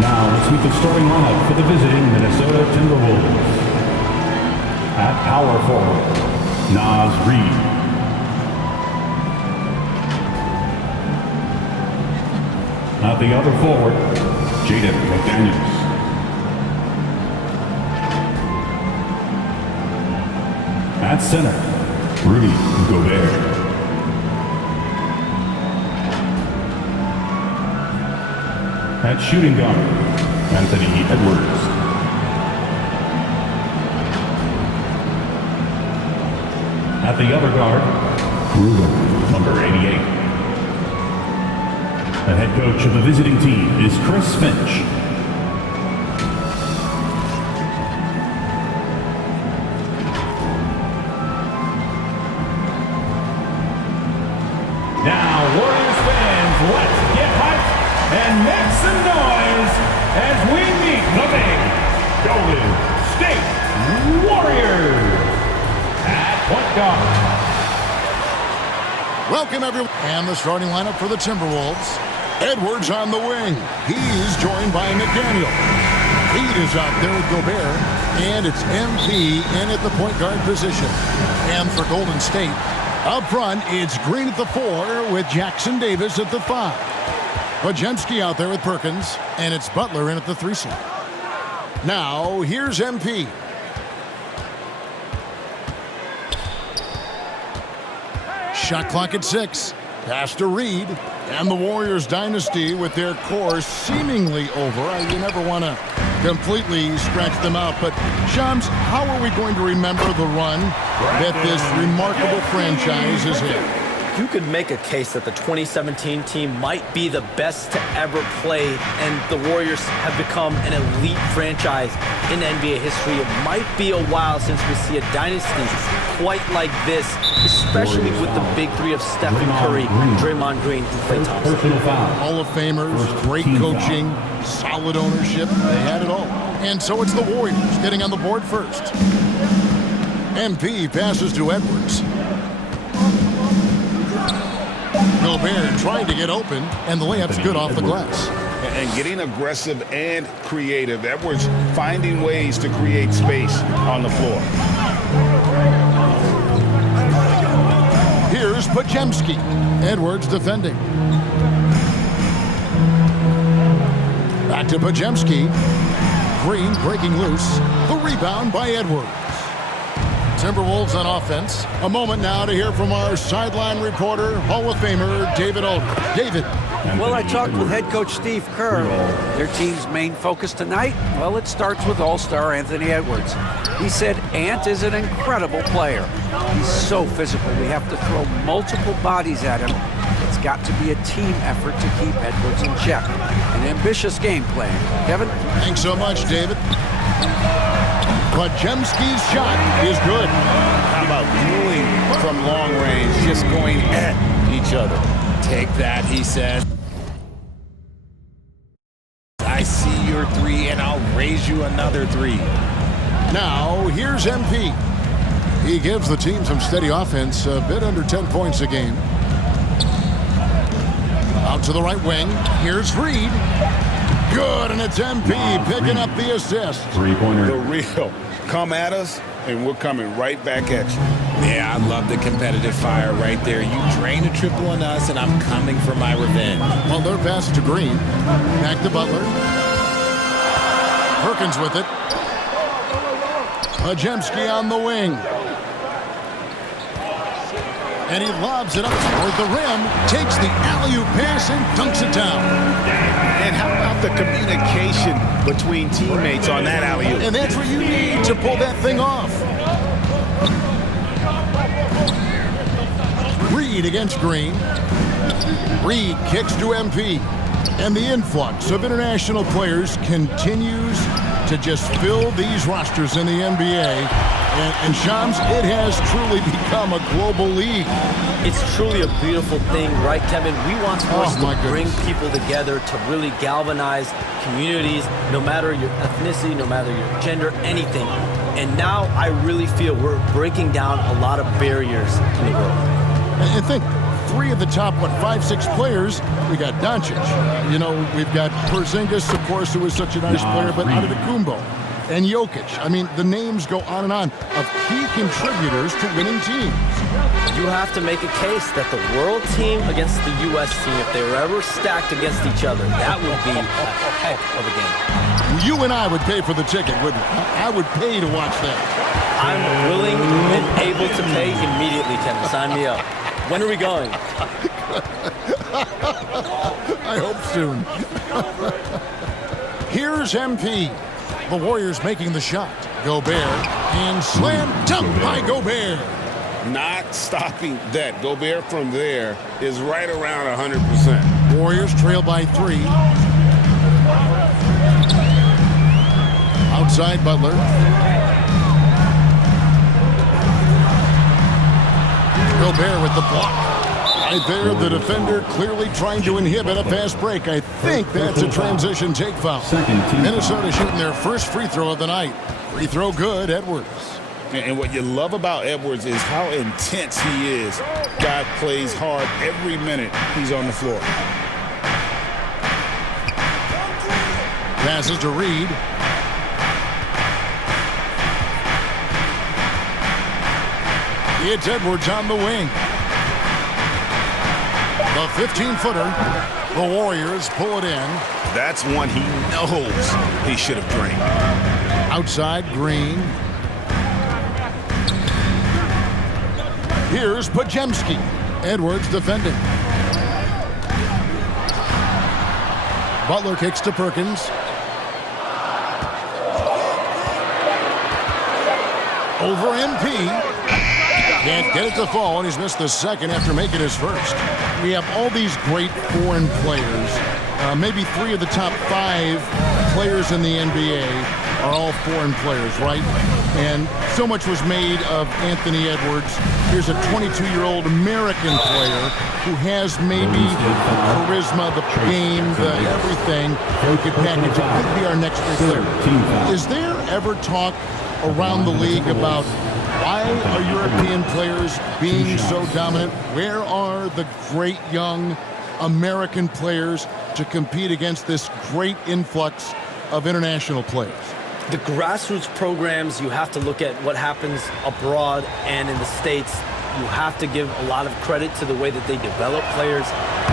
Now let's meet the starting lineup for the visiting Minnesota Timberwolves. At power forward, Naz Reid. At the other forward, Jaden McDaniels. At center, Rudy Gobert. At shooting guard, Anthony Edwards. At the other guard, Ruben, number 88. The head coach of the visiting team is Chris Finch. Now, Warriors fans, let's get hyped and make some noise as we meet the big Golden State Warriors at point guard. Welcome, everyone. And the starting lineup for the Timberwolves. Edwards on the wing. He's joined by McDaniel. Reid is out there with Gobert. And it's MP in at the point guard position. And for Golden State, up front, it's Green at the 4 with Jackson Davis at the 5. Podziemski out there with Perkins. And it's Butler in at the 3 slot. Now, here's MP. Shot clock at 6. Pass to Reid. And the Warriors dynasty with their core seemingly over. You never want to completely stretch them out. But, Shams, how are we going to remember the run that this remarkable franchise has had? You could make a case that the 2017 team might be the best to ever play, and the Warriors have become an elite franchise in NBA history. It might be a while since we see a dynasty quite like this, especially with the big three of Stephen Curry, Draymond Green, and Klay Thompson. Hall of Famers, great coaching, solid ownership. They had it all. And so it's the Warriors getting on the board first. MP passes to Edwards. Gobert trying to get open, and the layup's good off the glass. And getting aggressive and creative. Edwards finding ways to create space on the floor. Here's Podziemski. Edwards defending. Back to Podziemski. Green breaking loose. The rebound by Edwards. Timberwolves on offense. A moment now to hear from our sideline reporter, Hall of Famer David Aldridge. David. Well, I talked with head coach Steve Kerr. Their team's main focus tonight, well, it starts with all-star Anthony Edwards. He said Ant is an incredible player. He's so physical. We have to throw multiple bodies at him. It's got to be a team effort to keep Edwards in check. An ambitious game plan. Kevin? Thanks so much, David. Podziemski's shot is good. How about dueling from long range, just going at each other? Take that, he says. I see your 3, and I'll raise you another 3. Now, here's MP. He gives the team some steady offense, a bit under 10 points a game. Out to the right wing. Here's Reid. Good, and it's MP picking up the assist. Three-pointer. The real. Come at us, and we're coming right back at you. Yeah, I love the competitive fire right there. You drain a triple on us, and I'm coming for my revenge. Well, their pass to Green. Back to Butler. Perkins with it. Podziemski on the wing. And he lobs it up toward the rim. Takes the alley-oop pass and dunks it down. And how about the communication between teammates on that alley-oop? And that's what you need to pull that thing off. Reid against Green. Reid kicks to MP. And the influx of international players continues to just fill these rosters in the NBA. And Shams, it has truly become a global league. It's truly a beautiful thing, right, Kevin? We want sports to bring people together, to really galvanize communities, no matter your ethnicity, no matter your gender, anything. And now I really feel we're breaking down a lot of barriers in the world. And think, three of the top, 5-6 players. We got Doncic. You know, we've got Porzingis, of course, who was such a nice player, but Antetokounmpo and Jokic. I mean, the names go on and on of key contributors to winning teams. You have to make a case that the world team against the U.S. team, if they were ever stacked against each other, that would be a heck of a game. You and I would pay for the ticket, wouldn't we? I would pay to watch that. I'm willing and able to pay immediately, Ken. Sign me up. When are we going? I hope soon. Here's MP. The Warriors making the shot. Gobert, and slam dunk by Gobert. Not stopping that. Gobert from there is right around 100%. Warriors trail by 3. Outside Butler. Gobert with the block. Right there, the defender clearly trying to inhibit a fast break. I think that's a transition take foul. Minnesota shooting their first free throw of the night. Free throw good, Edwards. And what you love about Edwards is how intense he is. Guy plays hard every minute he's on the floor. Passes to Reed. It's Edwards on the wing. The 15-footer. The Warriors pull it in. That's one he knows he should have drained. Outside, Green. Here's Podziemski. Edwards defending. Butler kicks to Perkins. Over MP. Can't get it to fall, and he's missed the second after making his first. We have all these great foreign players. Maybe 3 of the top 5 players in the NBA are all foreign players, right? And so much was made of Anthony Edwards. Here's a 22-year-old American player who has maybe the charisma, the game, the everything. We could package it. Could be our next big player. Is there ever talk around the league about why are European players being so dominant? Where are the great young American players to compete against this great influx of international players? The grassroots programs, you have to look at what happens abroad and in the States. You have to give a lot of credit to the way that they develop players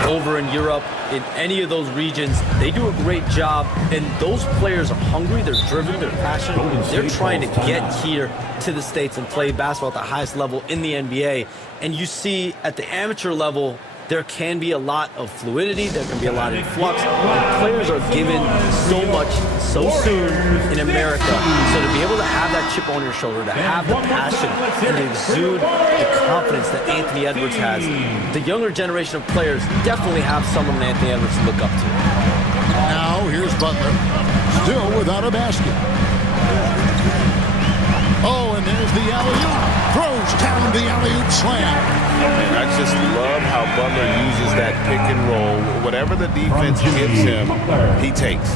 over in Europe. In any of those regions, they do a great job, and those players are hungry, they're driven, they're passionate. They're trying to get here to the States and play basketball at the highest level in the NBA. And you see at the amateur level, there can be a lot of fluidity, there can be a lot of flux. Players are given so much so soon in America. So to be able to have that chip on your shoulder, to have the passion and to exude the confidence that Anthony Edwards has, the younger generation of players definitely have someone Anthony Edwards to look up to. Now here's Butler, still without a basket. Oh, and there's the alley-oop. Throws down the alley-oop slam. I just love how Butler uses that pick and roll. Whatever the defense gives him, he takes.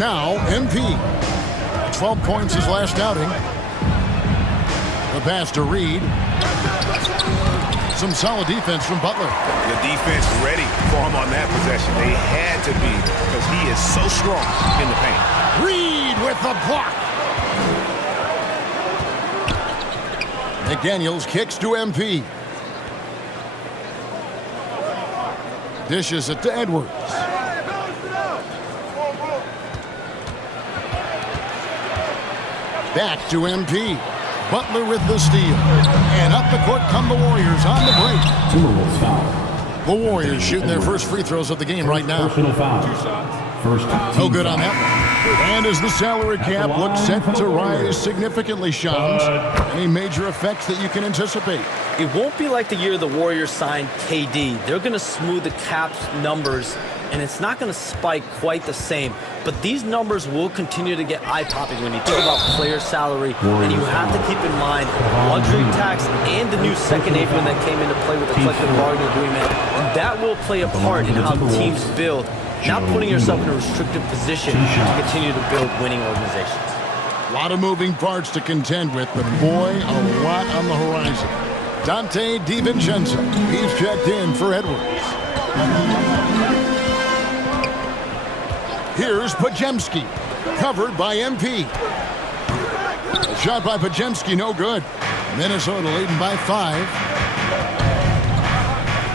Now, MP. 12 points his last outing. The pass to Reed. Some solid defense from Butler. The defense ready for him on that possession. They had to be because he is so strong in the paint. Reed with the block. McDaniels kicks to MP. Dishes it to Edwards. Back to MP. Butler with the steal. And up the court come the Warriors on the break. Timberwolves foul. The Warriors shooting their first free throws of the game right now. Personal foul. First No good on that one. And as the salary cap looks set to rise significantly, Shams, any major effects that you can anticipate? It won't be like the year the Warriors signed KD. They're going to smooth the cap's numbers, and it's not going to spike quite the same. But these numbers will continue to get eye-popping when you talk about player salary. And you have to keep in mind luxury tax and the new second apron that came into play with the collective bargaining agreement. And that will play a part in how teams build, not putting yourself in a restrictive position to continue to build winning organizations. A lot of moving parts to contend with, but boy, a lot on the horizon. Dante DiVincenzo, he's checked in for Edwards. Here's Pajemski, covered by MP. A shot by Pajemski, no good. Minnesota leading by 5.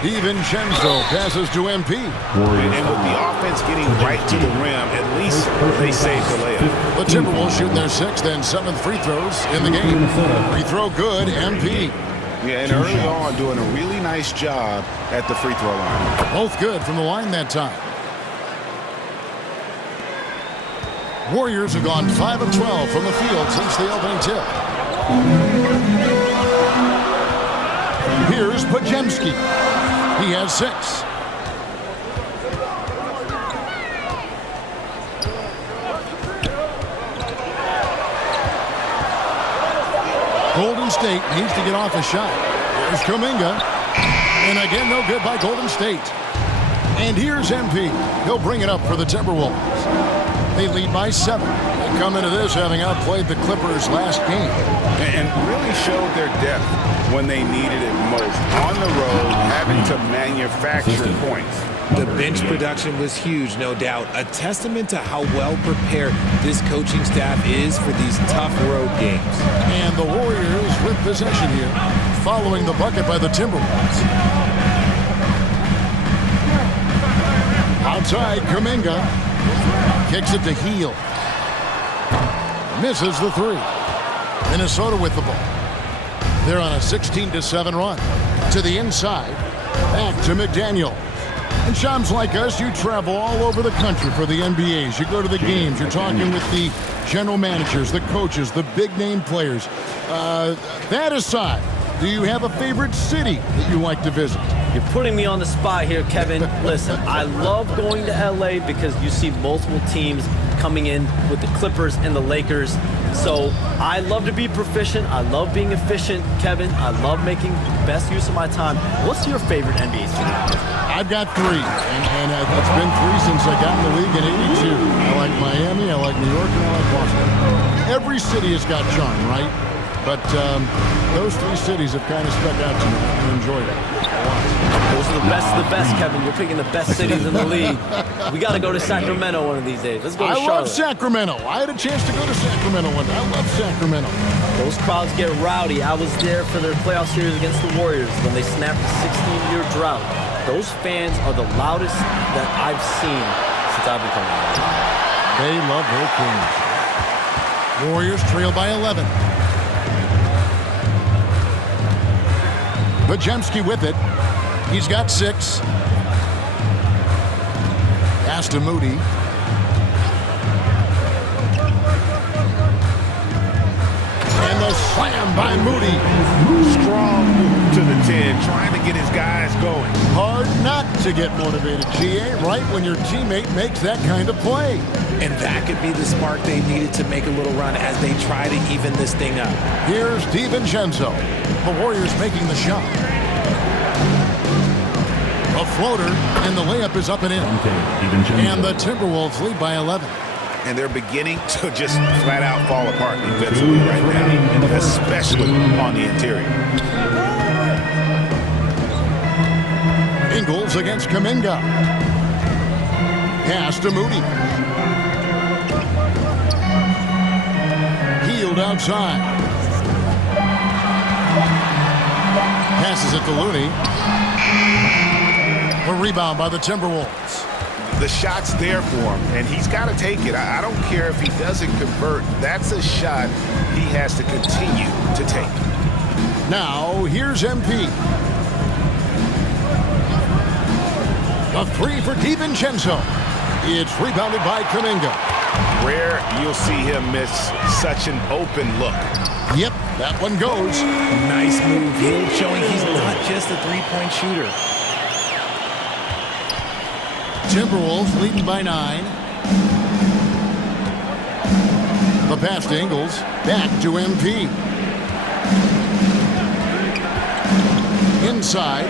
DiVincenzo passes to MP. And with the offense getting right to the rim, at least they saved the layup. The Timberwolves shooting their 6th and 7th free throws in the game. Free throw good, MP. Yeah, and early on doing a really nice job at the free throw line. Both good from the line that time. Warriors have gone 5 of 12 from the field since the opening tip. Here's Pajemski. He has 6. Golden State needs to get off a shot. Here's Kuminga. And again, no good by Golden State. And here's MP. He'll bring it up for the Timberwolves. They lead by 7. They come into this having outplayed the Clippers last game. And really showed their depth when they needed it most. On the road, having to manufacture points. The bench production was huge, no doubt. A testament to how well prepared this coaching staff is for these tough road games. And the Warriors with possession here, following the bucket by the Timberwolves. Outside, Kuminga kicks it to Heel. Misses the 3. Minnesota with the ball. They're on a 16-7 run. To the inside, back to McDaniel. And Shams, like us, you travel all over the country for the NBAs. You go to the games. You're talking with the general managers, the coaches, the big-name players. That aside, do you have a favorite city that you like to visit? You're putting me on the spot here, Kevin. Listen, I love going to LA because you see multiple teams coming in with the Clippers and the Lakers. So I love to be proficient. I love being efficient, Kevin. I love making best use of my time. What's your favorite NBA city? I've got 3, and it's been 3 since I got in the league in '82. I like Miami, I like New York, and I like Boston. Every city has got charm, right? But those 3 cities have kind of stuck out to me. I enjoyed it. Those are the best, Kevin. You're picking the best cities in the league. We got to go to Sacramento one of these days. Let's go to Charlotte. I love Sacramento. I had a chance to go to Sacramento one day. I love Sacramento. Those crowds get rowdy. I was there for their playoff series against the Warriors when they snapped a 16-year drought. Those fans are the loudest that I've seen since I've become a fan. They love their kings. Warriors trail by 11. Pajemski with it. He's got 6. Pass to Moody. And the slam by Moody. Strong move to the 10, trying to get his guys going. Hard not to get motivated, GA, right when your teammate makes that kind of play. And that could be the spark they needed to make a little run as they try to even this thing up. Here's DiVincenzo. The Warriors making the shot. A floater, and the layup is up and in. And the Timberwolves lead by 11. And they're beginning to just flat out fall apart defensively right now, especially on the interior. Ingles against Kuminga. Pass to Moody. Healed outside. Passes it to Looney. A rebound by the Timberwolves. The shot's there for him, and he's got to take it. I don't care if he doesn't convert. That's a shot he has to continue to take. Now, here's MP. A 3 for DiVincenzo. It's rebounded by Kuminga. Rare you'll see him miss such an open look. Yep, that one goes. Nice move. Hill showing he's not just a three-point shooter. Timberwolves leading by 9. The pass to Ingles. Back to MP. Inside.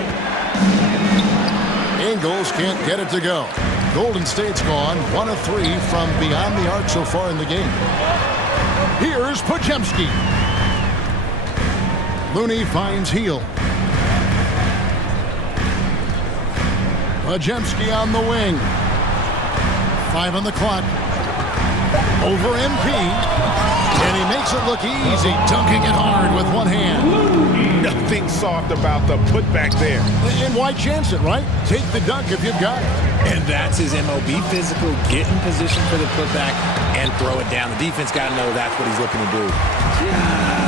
Ingles can't get it to go. Golden State's gone 1 of 3 from beyond the arc so far in the game. Here's Podziemski. Looney finds Heel. Podziemski on the wing. 5 on the clock. Over MP. And he makes it look easy, dunking it hard with one hand. Nothing soft about the putback there. And why chance it, right? Take the dunk if you've got it. And that's his MO. Be physical, get in position for the putback, and throw it down. The defense got to know that's what he's looking to do.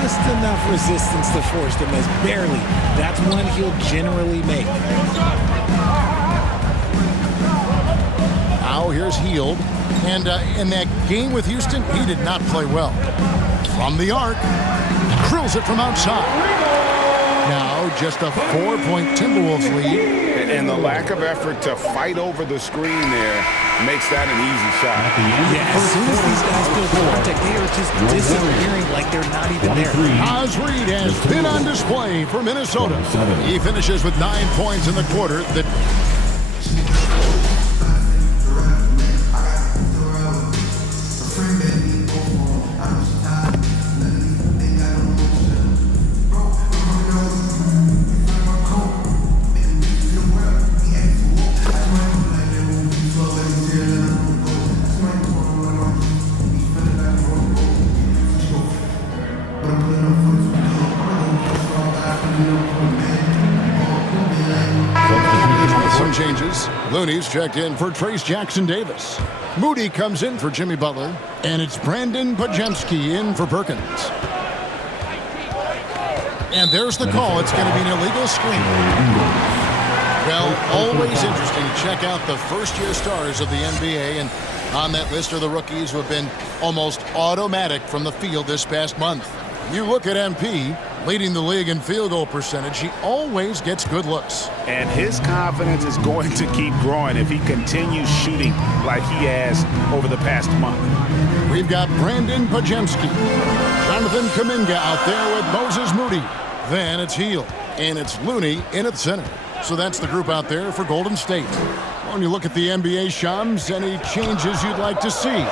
Just enough resistance to force the miss. Barely. That's one he'll generally make. Now here's Heald. And in that game with Houston, he did not play well. From the arc, drills it from outside. Now just a 4-point Timberwolves lead. And the lack of effort to fight over the screen there makes that an easy shot. Yeah, as soon as these guys feel contact, they are just disappearing like they're not even there. Oz Reed has been on display for Minnesota. He finishes with 9 points in the quarter. Changes. Looney's checked in for Trace Jackson-Davis. Moody comes in for Jimmy Butler. And it's Brandon Podziemski in for Perkins. And there's the call. It's going to be an illegal screen. Well, always interesting to check out the first-year stars of the NBA. And on that list are the rookies who have been almost automatic from the field this past month. You look at MP, leading the league in field goal percentage. He always gets good looks. And his confidence is going to keep growing if he continues shooting like he has over the past month. We've got Brandon Podziemski. Jonathan Kuminga out there with Moses Moody. Then it's Heald. And it's Looney in at center. So that's the group out there for Golden State. When you look at the NBA, Shams, any changes you'd like to see?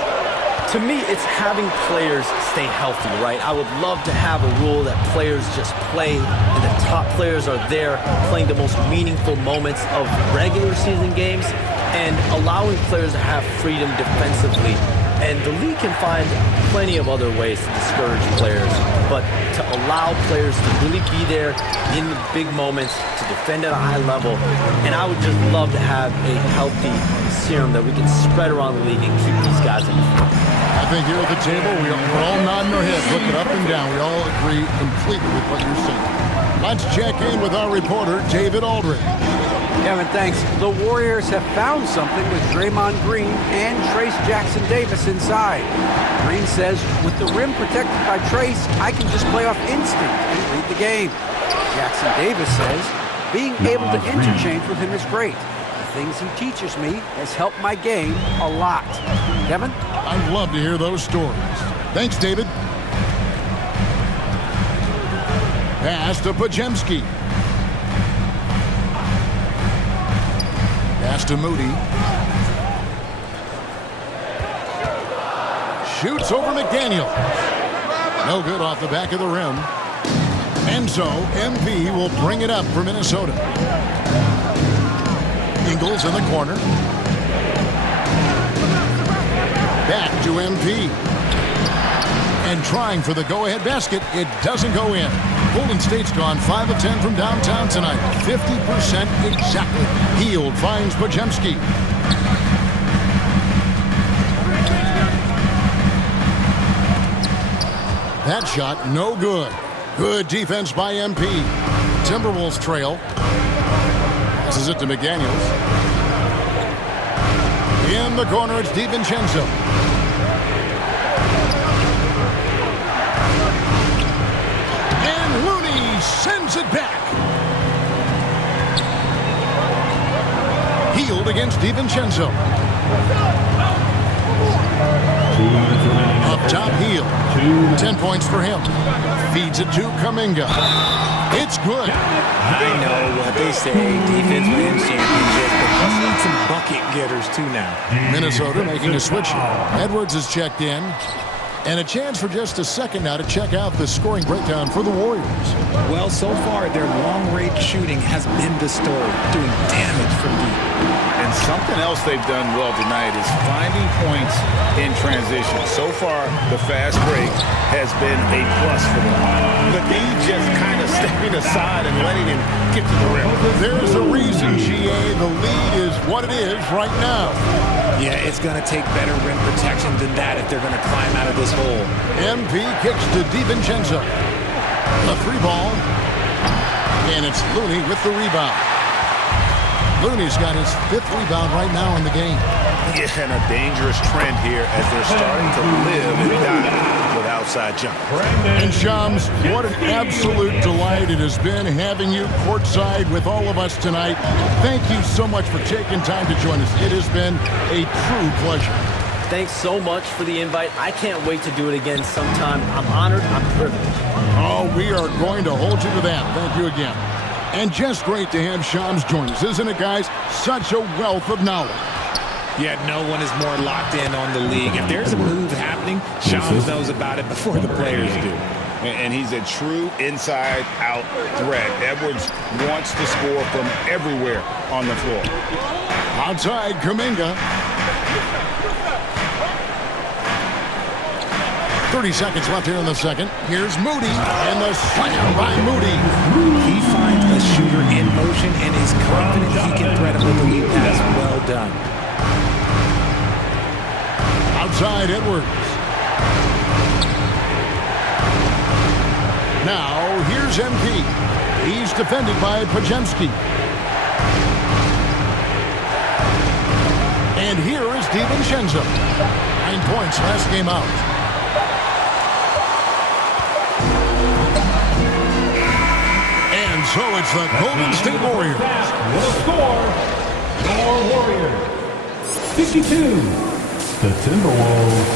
To me, it's having players stay healthy, right? I would love to have a rule that players just play and the top players are there playing the most meaningful moments of regular season games and allowing players to have freedom defensively. And the league can find plenty of other ways to discourage players, but to allow players to really be there in the big moments, to defend at a high level, and I would just love to have a healthy serum that we can spread around the league and keep these guys in the front. I think here at the table, we're all nodding our heads, looking up and down. We all agree completely with what you're saying. Let's check in with our reporter, David Aldridge. Kevin, thanks. The Warriors have found something with Draymond Green and Trace Jackson-Davis inside. Green says, with the rim protected by Trace, I can just play off instinct and read the game. Jackson-Davis says, being able to interchange with him is great. Things he teaches me has helped my game a lot. Kevin? I'd love to hear those stories. Thanks, David. Pass to Podziemski. Pass to Moody. Shoots over McDaniel. No good off the back of the rim. And so MP will bring it up for Minnesota. Ingles in the corner. Back to MP. And trying for the go-ahead basket. It doesn't go in. Golden State's gone 5 of 10 from downtown tonight. 50% exactly. Heald finds Podziemski. That shot, no good. Good defense by MP. Timberwolves trail. Passes it to McDaniels. In the corner, it's DiVincenzo. And Looney sends it back. Heald against DiVincenzo. Up top, Heald. 10 points for him. Feeds it to Kuminga. It's good. I know what they say. Defense wins championships, but you need some bucket getters too now. Minnesota making a switch. Edwards is checked in. And a chance for just a second now to check out the scoring breakdown for the Warriors. Well, so far, their long-range shooting has been the story, doing damage from deep. And something else they've done well tonight is finding points in transition. So far, the fast break has been a plus for them. But they just kind of stepping aside and letting him get to the rim. There's a reason, GA. The lead is what it is right now. Yeah, it's going to take better rim protection than that if they're going to climb out of this hole. MP kicks to DiVincenzo. A three ball. And it's Looney with the rebound. Looney's got his 5th rebound right now in the game. Yeah, and a dangerous trend here as they're starting to live and die with outside jump. And Shams, what an absolute delight it has been having you courtside with all of us tonight. Thank you so much for taking time to join us. It has been a true pleasure. Thanks so much for the invite. I can't wait to do it again sometime. I'm honored. I'm privileged. Oh, we are going to hold you to that. Thank you again. And just great to have Shams join us, isn't it, guys? Such a wealth of knowledge. Yeah, no one is more locked in on the league. If there's a move happening, Shams knows about it before the players do. And he's a true inside-out threat. Edwards wants to score from everywhere on the floor. Outside, Kuminga. 30 seconds left here in the second. Here's Moody, and the slam by Moody. He finds a shooter in motion and is confident he can thread him with the lead pass. Well done. Outside, Edwards. Now, here's MP. He's defended by Pajemski. And here is DiVincenzo. 9 points last game out. And so it's the Golden State Warriors. With a score, your Warriors 52, the Timberwolves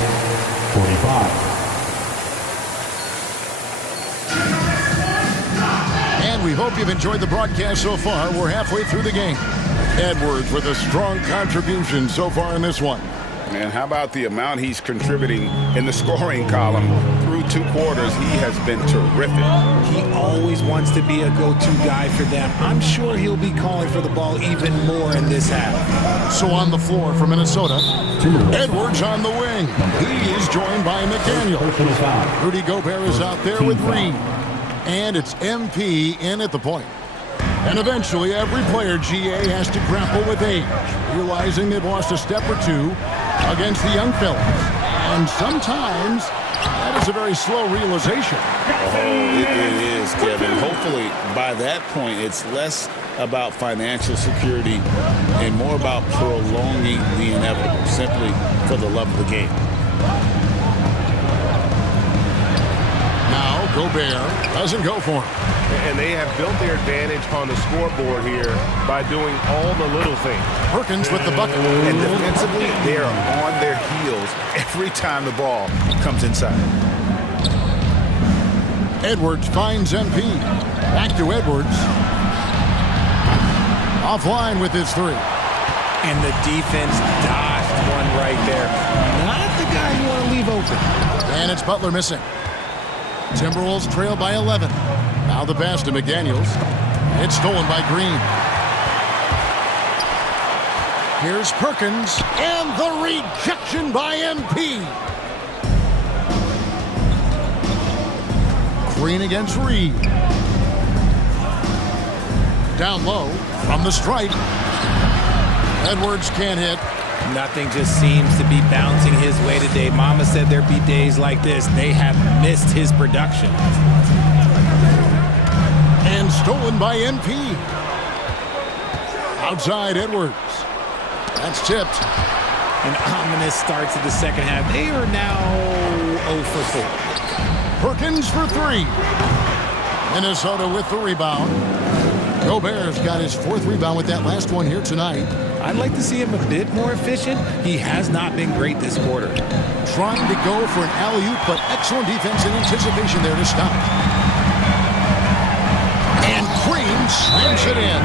45. And we hope you've enjoyed the broadcast so far. We're halfway through the game. Edwards with a strong contribution so far in this one. And how about the amount he's contributing in the scoring column? Through 2 quarters, he has been terrific. He always wants to be a go-to guy for them. I'm sure he'll be calling for the ball even more in this half. So on the floor for Minnesota, Edwards on the wing. He is joined by McDaniel. Rudy Gobert is out there with Reed. And it's MP in at the point. And eventually, every player, GA, has to grapple with age, realizing they've lost a step or two against the young fellas. And sometimes, that is a very slow realization. Oh, it is, Kevin. Hopefully, by that point, it's less about financial security and more about prolonging the inevitable, simply for the love of the game. Now, Gobert doesn't go for him. And they have built their advantage on the scoreboard here by doing all the little things. Perkins with the bucket. And defensively, they are on their heels every time the ball comes inside. Edwards finds MP. Back to Edwards. Offline with his 3. And the defense dodged one right there. Not the guy you want to leave open. And it's Butler missing. Timberwolves trail by 11. Now the pass to McDaniels. It's stolen by Green. Here's Perkins. And the rejection by MP. Green against Reed. Down low from the stripe. Edwards can't hit. Nothing just seems to be bouncing his way today. Mama said there'd be days like this. They have missed his production. And stolen by MP. Outside Edwards. That's tipped. An ominous start to the second half. They are now 0 for 4. Perkins for 3. Minnesota with the rebound. Gobert's got his 4th rebound with that last one here tonight. I'd like to see him a bit more efficient. He has not been great this quarter. Trying to go for an alley-oop, but excellent defense and anticipation there to stop. And Green slams it in.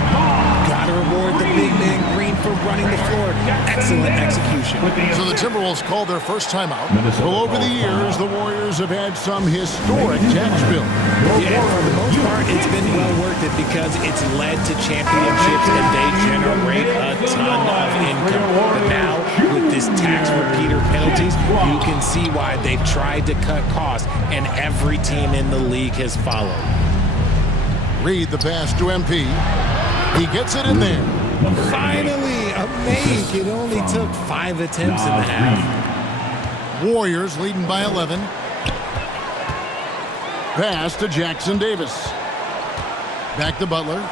Gotta to reward the big man Green for running the floor. Excellent execution. So the Timberwolves called their first timeout. Well, over the years, the Warriors have had some historic tax bills. Yeah, and for the most part, it's been well worth it because it's led to championships and they generate a ton of income. But now, with this tax repeater penalties, you can see why they've tried to cut costs, and every team in the league has followed. Reed the pass to MP. He gets it in there. Finally, a make. It only took 5 attempts in the half. Warriors leading by 11. Pass to Jackson Davis. Back to Butler.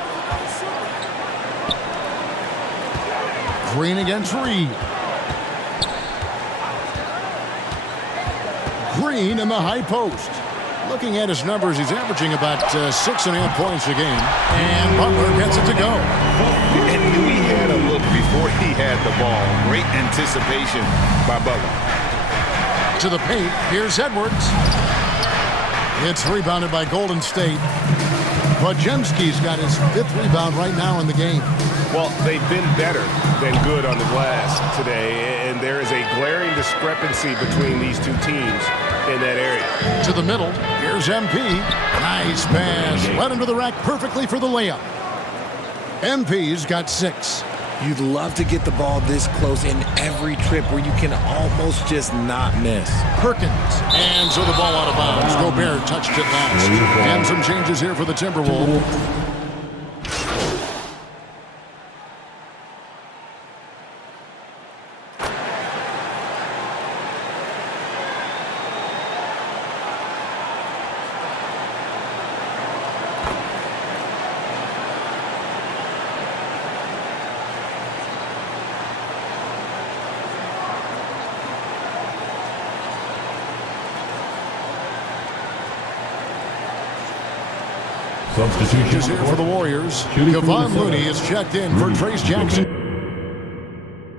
Green against Reed. Green in the high post. Looking at his numbers, he's averaging about 6.5 points a game. And Butler gets it to go. And knew he had a look before he had the ball. Great anticipation by Butler. To the paint, here's Edwards. It's rebounded by Golden State. Podziemski's got his 5th rebound right now in the game. Well, they've been better than good on the glass today, and there is a glaring discrepancy between these two teams in that area. To the middle, here's MP. Nice pass. Led him to the rack perfectly for the layup. MP's got 6. You'd love to get the ball this close in every trip where you can almost just not miss. Perkins. And so the ball out of bounds. Gobert touched it last. And some changes here for the Timberwolves. Substitutions here for the Warriors. Kevon Looney is checked in for Trace Jackson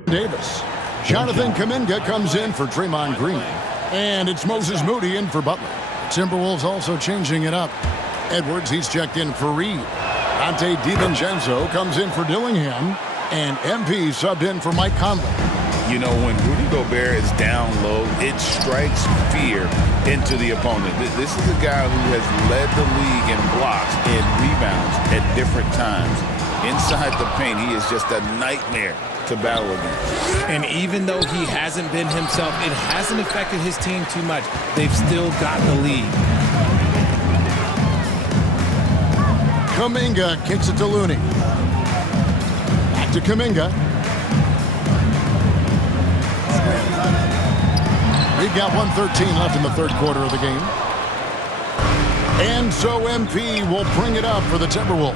Davis. Jonathan Kuminga comes in for Draymond Green. And it's Moses Moody in for Butler. Timberwolves also changing it up. Edwards, he's checked in for Reed. Ante DiVincenzo comes in for Dillingham. And MP subbed in for Mike Conley. You know, when Rudy Gobert is down low, it strikes fear into the opponent. This is a guy who has led the league in blocks and rebounds at different times. Inside the paint, he is just a nightmare to battle against. And even though he hasn't been himself, it hasn't affected his team too much. They've still got the lead. Kuminga kicks it to Looney. Back to Kuminga. We've got 1:13 left in the third quarter of the game. And so MP will bring it up for the Timberwolves.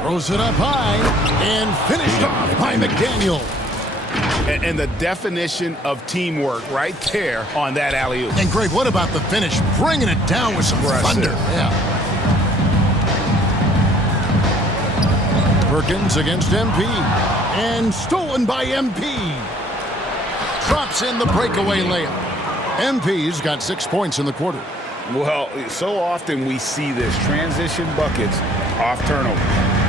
Throws it up high and finished off by McDaniel. And the definition of teamwork right there on that alley-oop. And Greg, what about the finish? Bringing it down with some thunder. Yeah. Perkins against MP. And stolen by MP. Drops in the breakaway layup. MP's got 6 points in the quarter. Well, so often we see this transition buckets off turnovers.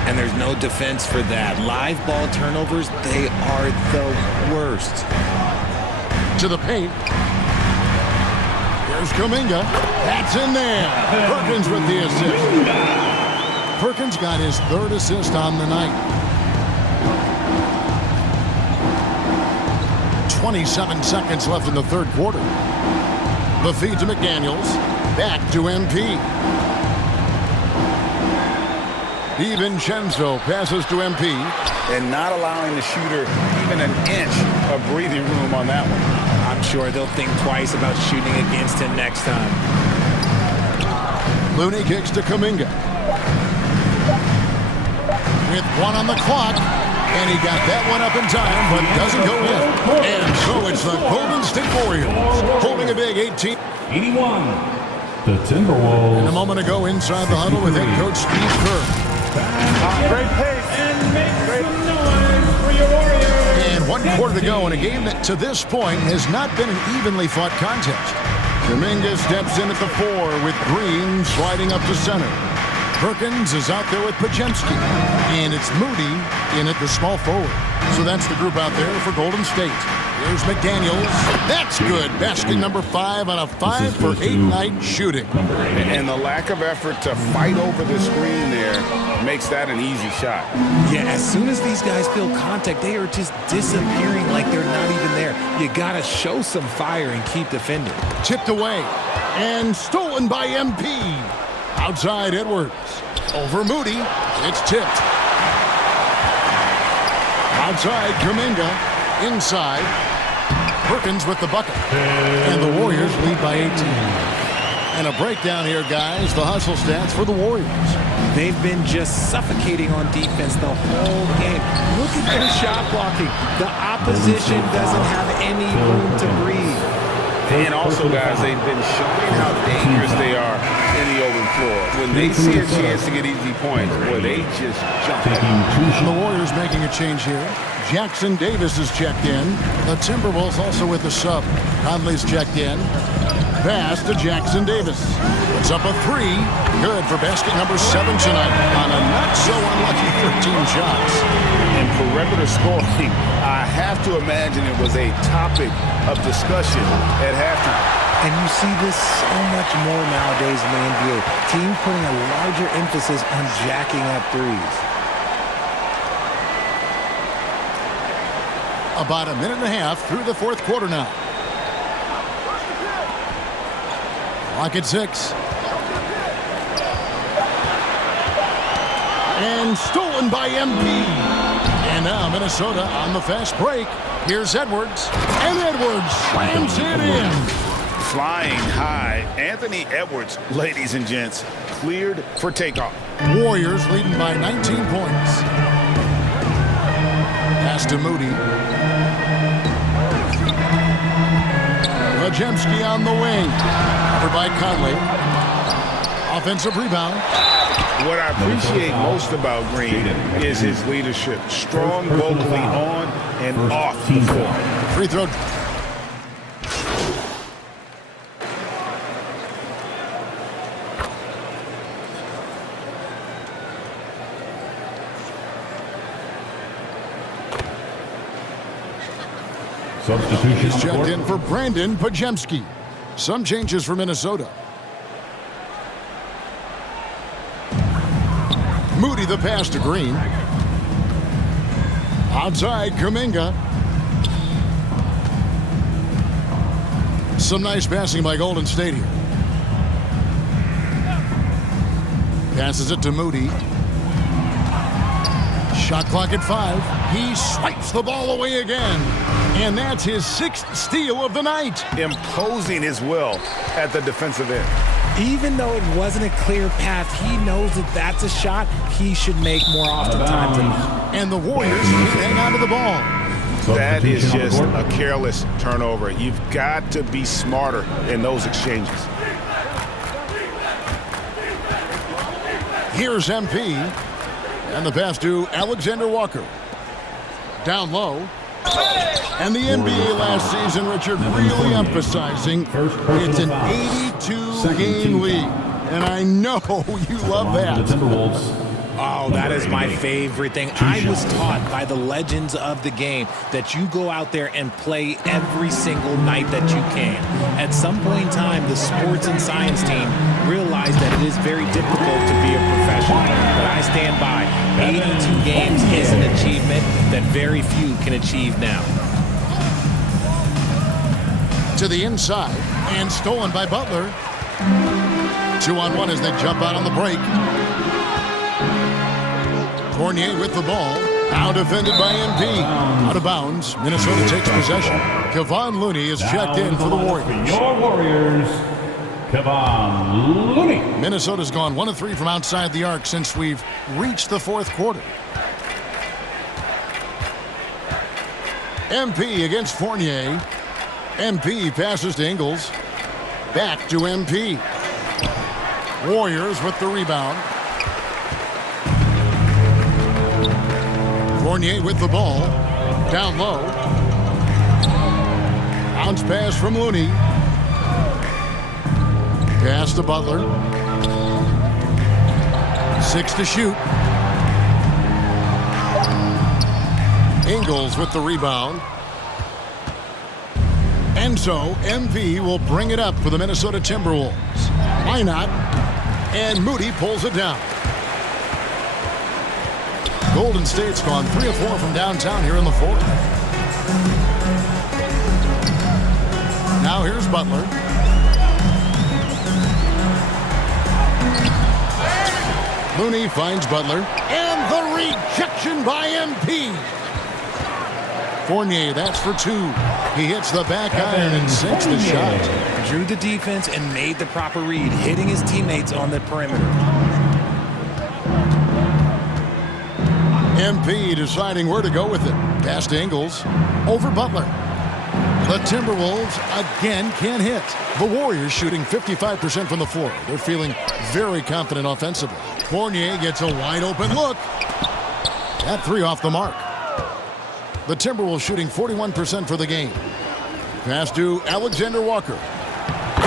And there's no defense for that. Live ball turnovers, they are the worst. To the paint. Here's Kuminga. That's in there. Perkins with the assist. Perkins got his 3rd assist on the night. 27 seconds left in the third quarter. The feed to McDaniels. Back to MP. DiVincenzo passes to MP. And not allowing the shooter even an inch of breathing room on that one. I'm sure they'll think twice about shooting against him next time. Looney kicks to Kuminga. With 1 on the clock. And he got that one up in time, but doesn't go in. And so it's the Golden State Warriors holding a big 18. 81. The Timberwolves. And a moment ago inside the huddle with head coach Steve Kerr. Great pace. And make some noise for your Warriors. And 1 quarter to go in a game that to this point has not been an evenly fought contest. Kuminga steps in at the 4 with Green sliding up to center. Perkins is out there with Pajemski. And it's Moody in at the small forward. So that's the group out there for Golden State. Here's McDaniels. That's good. Basket number 5 on a 5-for-8 night shooting. And the lack of effort to fight over the screen there makes that an easy shot. Yeah, as soon as these guys feel contact, they are just disappearing like they're not even there. You got to show some fire and keep defending. Tipped away and stolen by MP. Outside Edwards. Over Moody. It's tipped. Outside Kuminga. Inside. Perkins with the bucket. And the Warriors lead by 18. And a breakdown here, guys. The hustle stats for the Warriors. They've been just suffocating on defense the whole game. Look at their shot blocking. The opposition doesn't have any room to breathe. And also, guys, they've been showing how dangerous they are in the open floor. When they see a chance to get easy points, boy, they just jump in. And the Warriors making a change here. Jackson Davis is checked in. The Timberwolves also with the sub. Conley's checked in. Pass to Jackson Davis. Puts up a 3. Good for basket number 7 tonight on a not-so-unlucky 13 shots. And perimeter scoring, I have to imagine it was a topic of discussion at halftime. And you see this so much more nowadays in the NBA. Teams putting a larger emphasis on jacking up threes. About a minute and a half through the fourth quarter now. Clock at 6. And stolen by MP. And now Minnesota on the fast break. Here's Edwards. And Edwards slams it in. Flying high, Anthony Edwards, ladies and gents, cleared for takeoff. Warriors leading by 19 points. Pass to Moody. Pajemski on the wing. Covered by Conley. Offensive rebound. What I appreciate most about Green is his leadership. Strong vocally on and off the floor. Free throw. Substitution He's on the checked court. in for Brandon Pajemski. Some changes for Minnesota. Moody the pass to Green. Outside Kuminga. Some nice passing by Golden State here. Passes it to Moody. Shot clock at 5. He swipes the ball away again. And that's his 6th steal of the night. Imposing his will at the defensive end. Even though it wasn't a clear path, he knows that that's a shot he should make more oftentimes. And the Warriors can't hang on to the ball. That is Substitution on the just court. a careless turnover. You've got to be smarter in those exchanges. Here's MP. And the pass to Alexander Walker. Down low. And the NBA last season, Richard, really emphasizing it's an 82-game league. And I know you love that. The Timberwolves. Oh, that is my favorite thing. I was taught by the legends of the game that you go out there and play every single night that you can. At some point in time, the sports and science team realized that it is very difficult to be a professional. But I stand by. 82 games is an achievement that very few can achieve now. To the inside. And stolen by Butler. 2-on-1 as they jump out on the break. Fournier with the ball. Now defended by MP. Out of bounds. Minnesota takes possession. Kevon Looney is checked in for the Warriors. Your Warriors, Kevon Looney. Minnesota's gone 1 of 3 from outside the arc since we've reached the fourth quarter. MP against Fournier. MP passes to Ingles. Back to MP. Warriors with the rebound. Fournier with the ball. Down low. Bounce pass from Looney. Pass to Butler. 6 to shoot. Ingles with the rebound. And so, MP will bring it up for the Minnesota Timberwolves. Why not? And Moody pulls it down. Golden State's gone 3 of 4 from downtown here in the fourth. Now here's Butler. Looney finds Butler. And the rejection by MP. Fournier, that's for 2. He hits the back iron and sinks the shot. Drew the defense and made the proper read, hitting his teammates on the perimeter. MP deciding where to go with it. Past Ingles. Over Butler. The Timberwolves again can't hit. The Warriors shooting 55% from the floor. They're feeling very confident offensively. Fournier gets a wide open look. That 3 off the mark. The Timberwolves shooting 41% for the game. Pass to Alexander Walker.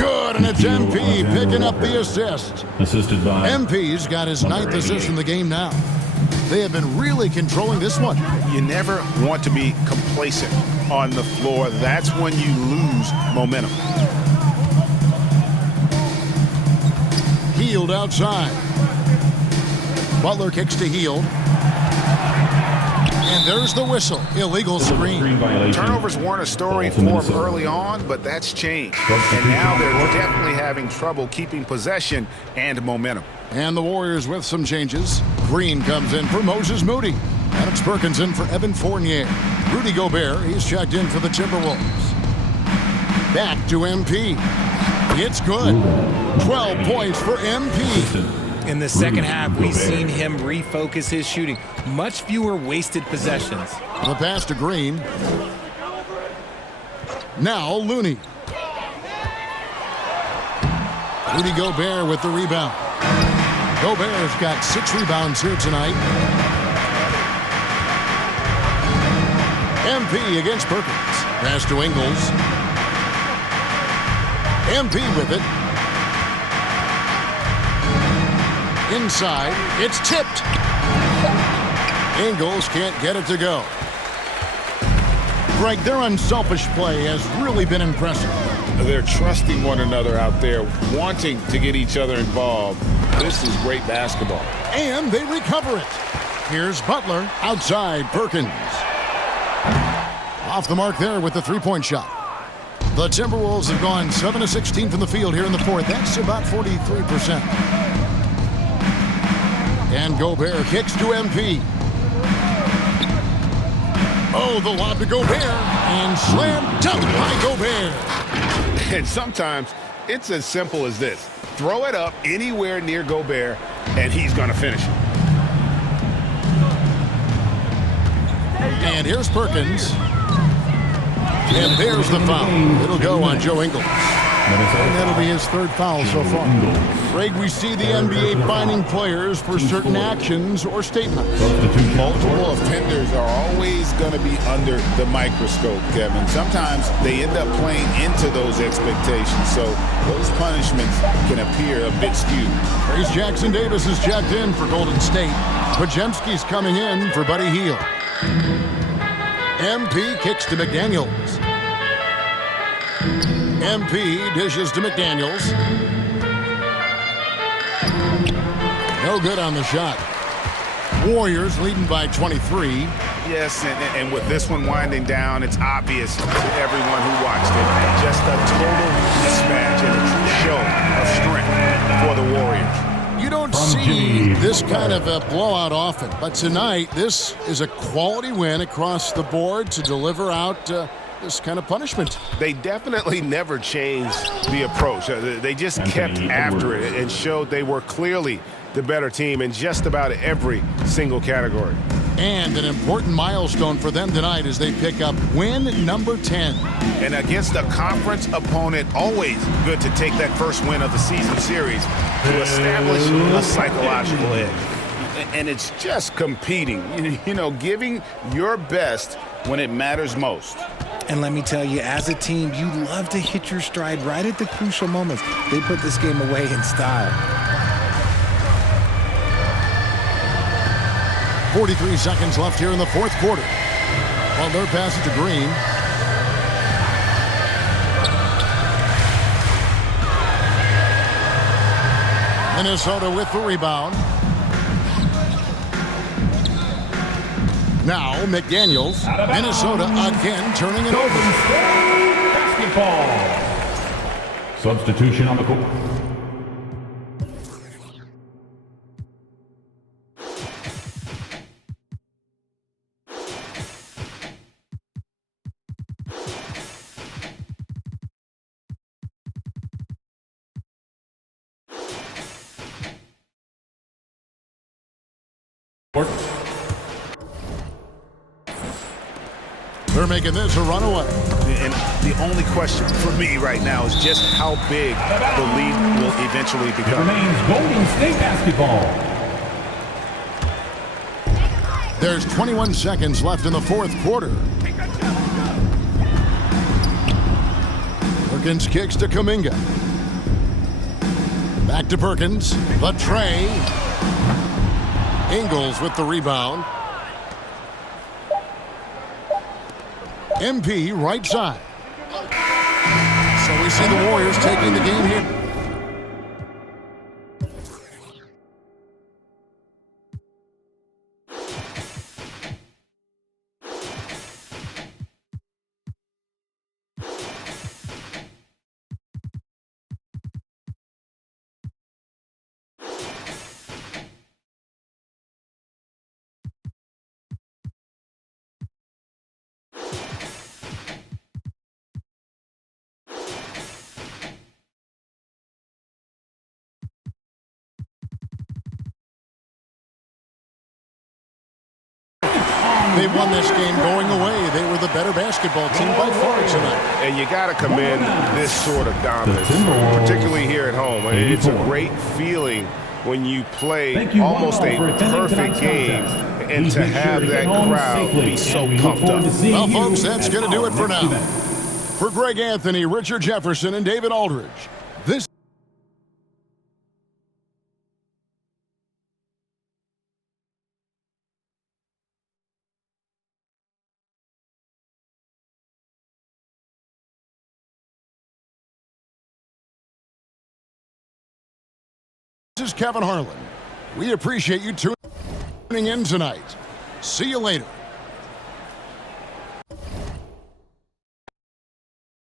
Good, and it's MP picking up the assist. Assisted by MP's got his 9th assist in the game now. They have been really controlling this one. You never want to be complacent on the floor. That's when you lose momentum. Hield outside. Butler kicks to Hield. And there's the whistle. Illegal screen. Turnovers weren't a story for him early on, but that's changed. And now they're definitely having trouble keeping possession and momentum. And the Warriors with some changes. Green comes in for Moses Moody. Alex Perkins in for Evan Fournier. Rudy Gobert, he's checked in for the Timberwolves. Back to MP. It's good. 12 points for MP. In the second half, we've seen him refocus his shooting. Much fewer wasted possessions. The pass to Green. Now Looney. Rudy Gobert with the rebound. Gobert's got 6 rebounds here tonight. MP against Perkins. Pass to Ingles. MP with it. Inside, it's tipped. Ingles can't get it to go. Greg, their unselfish play has really been impressive. They're trusting one another out there, wanting to get each other involved. This is great basketball. And they recover it. Here's Butler outside Perkins. Off the mark there with the 3-point shot. The Timberwolves have gone 7 of 16 from the field here in the fourth. That's about 43%. And Gobert kicks to MP. Oh, the lob to Gobert. And slam dunk by Gobert. And sometimes it's as simple as this. Throw it up anywhere near Gobert, and he's going to finish it. And here's Perkins. And there's the foul. It'll go on Joe Ingles. And that'll be his 3rd foul so far. Greg, we see the NBA fining players for certain actions or statements. Multiple offenders are always going to be under the microscope, Kevin. Sometimes they end up playing into those expectations, so those punishments can appear a bit skewed. Trace Jackson Davis is checked in for Golden State. Pajemski's coming in for Buddy Hield. MP kicks to McDaniels. MP dishes to McDaniels. No good on the shot. Warriors leading by 23. Yes, and with this one winding down, it's obvious to everyone who watched it. Just a total mismatch and a true show of strength for the Warriors. You don't see this kind of a blowout often, but tonight this is a quality win across the board to deliver out this kind of punishment. They definitely never changed the approach. They just kept after it and showed they were clearly the better team in just about every single category. And an important milestone for them tonight as they pick up win number 10. And against a conference opponent, always good to take that first win of the season series to establish a psychological edge. And it's just competing, you know, giving your best when it matters most. And let me tell you, as a team, you love to hit your stride right at the crucial moments. They put this game away in style. 43 seconds left here in the fourth quarter. Well, their pass it to Green. Minnesota with the rebound. Now McDaniels. Minnesota again turning it over. Basketball. Substitution on the court. They're making this a runaway. And the only question for me right now is just how big the lead will eventually It become. remains Golden State basketball. There's 21 seconds left in the fourth quarter. Perkins kicks to Kuminga. Back to Perkins. The tray. Ingles with the rebound. MP right side. So we see the Warriors taking the game here. They won this game going away. They were the better basketball team by far tonight. And you got to commend this sort of dominance, particularly here at home. It's a great feeling when you play almost a perfect game and to have that crowd be so pumped up. Well, folks, that's going to do it for now. For Greg Anthony, Richard Jefferson, and David Aldridge, this is Kevin Harlan. We appreciate you tuning in tonight. See you later.